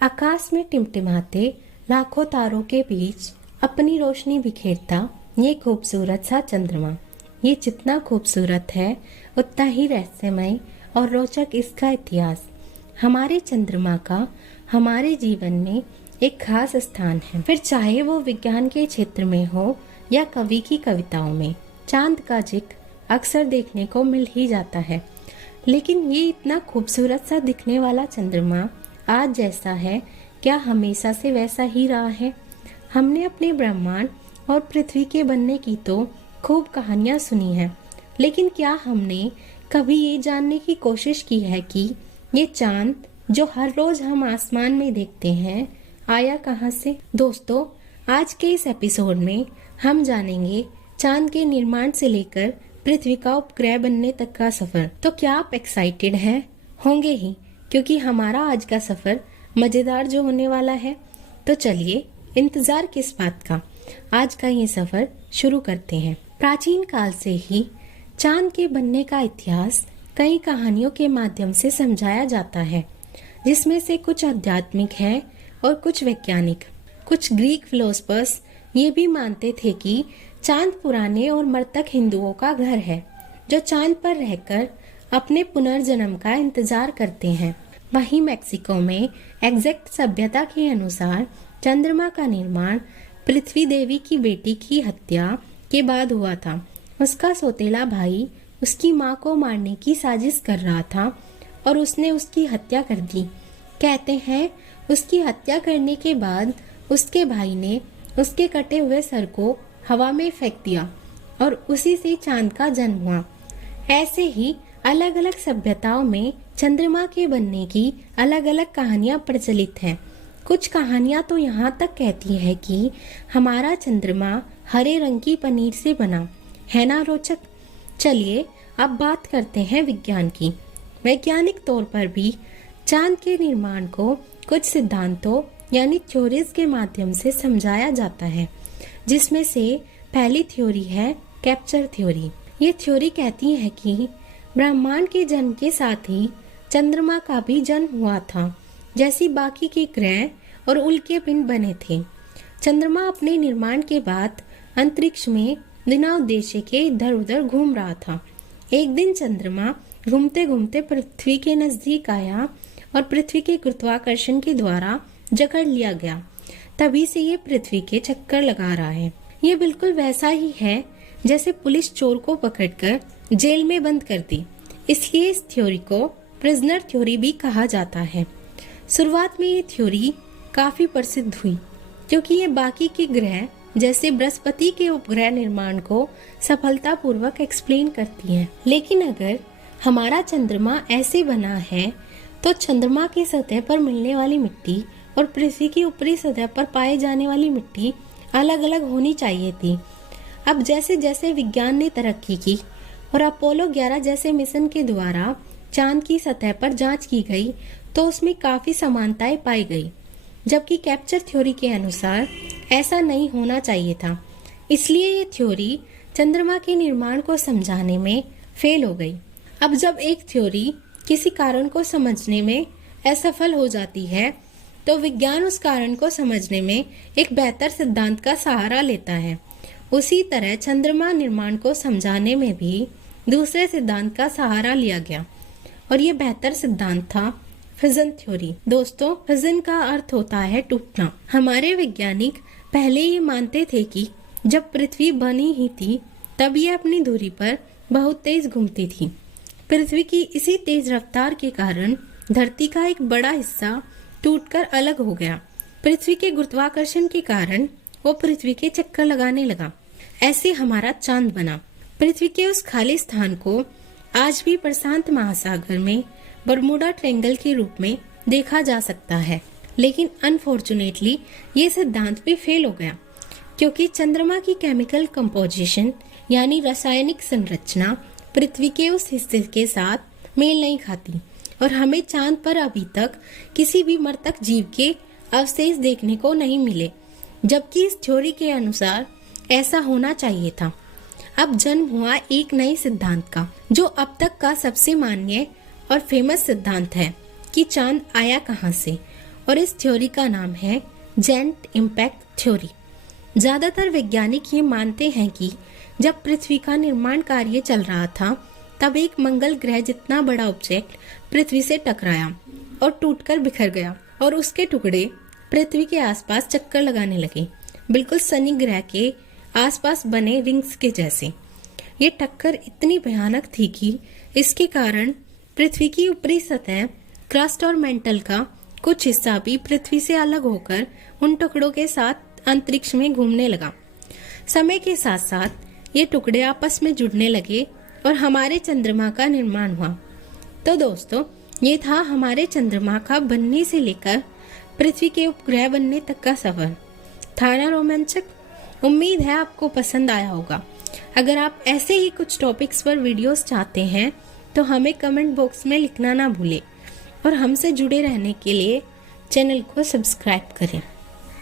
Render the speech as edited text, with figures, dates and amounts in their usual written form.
आकाश में टिमटिमाते लाखों तारों के बीच अपनी रोशनी बिखेरता ये खूबसूरत सा चंद्रमा। ये जितना खूबसूरत है उतना ही रहस्यमय और रोचक इसका इतिहास। हमारे चंद्रमा का हमारे जीवन में एक खास स्थान है, फिर चाहे वो विज्ञान के क्षेत्र में हो या कवि की कविताओं में। चांद का जिक्र अक्सर देखने को मिल ही जाता है, लेकिन ये इतना खूबसूरत सा दिखने वाला चंद्रमा आज जैसा है, क्या हमेशा से वैसा ही रहा है? हमने अपने ब्रह्मांड और पृथ्वी के बनने की तो खूब कहानियां सुनी हैं, लेकिन क्या हमने कभी ये जानने की कोशिश की है कि ये चांद जो हर रोज हम आसमान में देखते हैं आया कहाँ से? दोस्तों, आज के इस एपिसोड में हम जानेंगे चांद के निर्माण से लेकर पृथ्वी का उपग्रह बनने तक का सफर। तो क्या आप एक्साइटेड हैं? होंगे ही, क्योंकि हमारा आज का सफर मजेदार जो होने वाला है। तो चलिए, इंतजार किस बात का, आज का ये सफर शुरू करते हैं। प्राचीन काल से ही चांद के बनने का इतिहास कई कहानियों के माध्यम से समझाया जाता है, जिसमें से कुछ आध्यात्मिक है और कुछ वैज्ञानिक। कुछ ग्रीक फिलोसफर्स ये भी मानते थे कि चांद पुराने और मृतक हिंदुओं का घर है, जो चांद पर रहकर अपने पुनर्जन्म का इंतजार करते हैं। वहीं मैक्सिको में एग्जैक्ट सभ्यता के अनुसार चंद्रमा का निर्माण पृथ्वी देवी की बेटी की हत्या के बाद हुआ था। उसका सौतेला भाई उसकी मां को मारने की साजिश कर रहा था और उसने उसकी हत्या कर दी। कहते हैं उसकी हत्या करने के बाद उसके भाई ने उसके कटे हुए सर को हवा में फेंक दिया और उसी से चांद का जन्म हुआ। ऐसे ही अलग अलग सभ्यताओं में चंद्रमा के बनने की अलग अलग कहानियां प्रचलित हैं। कुछ कहानियां तो यहाँ तक कहती है कि हमारा चंद्रमा हरे रंग की पनीर से बना है ना रोचक। चलिए अब बात करते हैं विज्ञान की। वैज्ञानिक तौर पर भी चांद के निर्माण को कुछ सिद्धांतों यानी थ्योरीज के माध्यम से समझाया जाता है, जिसमें से पहली थ्योरी है कैप्चर थ्योरी। ये थ्योरी कहती है कि ब्रह्मांड के जन्म के साथ ही चंद्रमा का भी जन्म हुआ था, जैसी बाकी के ग्रह और उल्के पिंड बने थे। चंद्रमा अपने निर्माण के बाद अंतरिक्ष में बिना उद्देश्य के इधर उधर घूम रहा था। एक दिन चंद्रमा घूमते घूमते पृथ्वी के नजदीक आया और पृथ्वी के गुरुत्वाकर्षण के द्वारा जकड़ लिया गया। तभी से ये पृथ्वी के चक्कर लगा रहा है। ये बिल्कुल वैसा ही है जैसे पुलिस चोर को पकड़कर जेल में बंद कर दी। इसलिए इस थ्योरी को प्रिजनर थ्योरी भी कहा जाता है। शुरुआत में ये थ्योरी काफी प्रसिद्ध हुई, क्योंकि ये बाकी के ग्रह जैसे बृहस्पति के उपग्रह निर्माण को सफलतापूर्वक एक्सप्लेन करती है। लेकिन अगर हमारा चंद्रमा ऐसे बना है, तो चंद्रमा की सतह पर मिलने वाली मिट्टी और पृथ्वी की ऊपरी सतह पर पाए जाने वाली मिट्टी अलग अलग होनी चाहिए थी। अब जैसे जैसे विज्ञान ने तरक्की की और अपोलो 11 जैसे मिशन के द्वारा चांद की सतह पर जांच की गई, तो उसमें काफी समानताएं पाई गई, जबकि कैप्चर थ्योरी के अनुसार ऐसा नहीं होना चाहिए था। इसलिए ये थ्योरी चंद्रमा के निर्माण को समझाने में फेल हो गई। अब जब एक थ्योरी किसी कारण को समझने में असफल हो जाती है, तो विज्ञान उस कारण को समझने में एक बेहतर सिद्धांत का सहारा लेता है। उसी तरह चंद्रमा निर्माण को समझाने में भी दूसरे सिद्धांत का सहारा लिया गया, और ये बेहतर सिद्धांत था फिजन थ्योरी। दोस्तों, फिजन का अर्थ होता है टूटना। हमारे वैज्ञानिक पहले ये मानते थे कि जब पृथ्वी बनी ही थी, तब ये अपनी धुरी पर बहुत तेज घूमती थी। पृथ्वी की इसी तेज रफ्तार के कारण धरती का एक बड़ा हिस्सा टूटकर अलग हो गया। पृथ्वी के गुरुत्वाकर्षण के कारण वो पृथ्वी के चक्कर लगाने लगा। ऐसे हमारा चांद बना। पृथ्वी के उस खाली स्थान को आज भी प्रशांत महासागर में बरमूडा ट्रायंगल के रूप में देखा जा सकता है। लेकिन अनफॉर्चुनेटली ये सिद्धांत भी फेल हो गया, क्योंकि चंद्रमा की केमिकल कंपोजिशन यानी रासायनिक संरचना पृथ्वी के उस हिस्से के साथ मेल नहीं खाती, और हमें चांद पर अभी तक किसी भी मृतक जीव के अवशेष देखने को नहीं मिले, जबकि इस थ्योरी के अनुसार ऐसा होना चाहिए था। अब जन्म हुआ एक नए सिद्धांत का, जो अब तक का सबसे मान्य और फेमस सिद्धांत है कि चांद आया कहाँ से। और इस थ्योरी का नाम है जेंट इम्पैक्ट थ्योरी। ज़्यादातर वैज्ञानिक ये मानते हैं कि जब पृथ्वी का निर्माण कार्य चल रहा था तब एक मंगल ग्रह जितना बड़ा ऑब्जेक्ट पृथ्वी से टकराया और टूटकर बिखर गया और उसके टुकड़े पृथ्वी के आसपास चक्कर लगाने लगे, बिल्कुल शनि ग्रह के आसपास बने रिंग्स के जैसे। ये टक्कर इतनी भयानक थी कि इसके कारण पृथ्वी की ऊपरी सतह, क्रस्ट और मेंटल का कुछ हिस्सा भी पृथ्वी से अलग होकर उन टुकड़ों के साथ अंतरिक्ष में घूमने लगा। समय के साथ साथ ये टुकड़े आपस में जुड़ने लगे और हमारे चंद्रमा का निर्माण हुआ। तो दोस्तों, ये था हमारे चंद्रमा का बनने से लेकर पृथ्वी के उपग्रह बनने तक का सफर। था ना रोमांचक? उम्मीद है आपको पसंद आया होगा। अगर आप ऐसे ही कुछ टॉपिक्स पर वीडियोस चाहते हैं तो हमें कमेंट बॉक्स में लिखना ना भूलें और हमसे जुड़े रहने के लिए चैनल को सब्सक्राइब करें।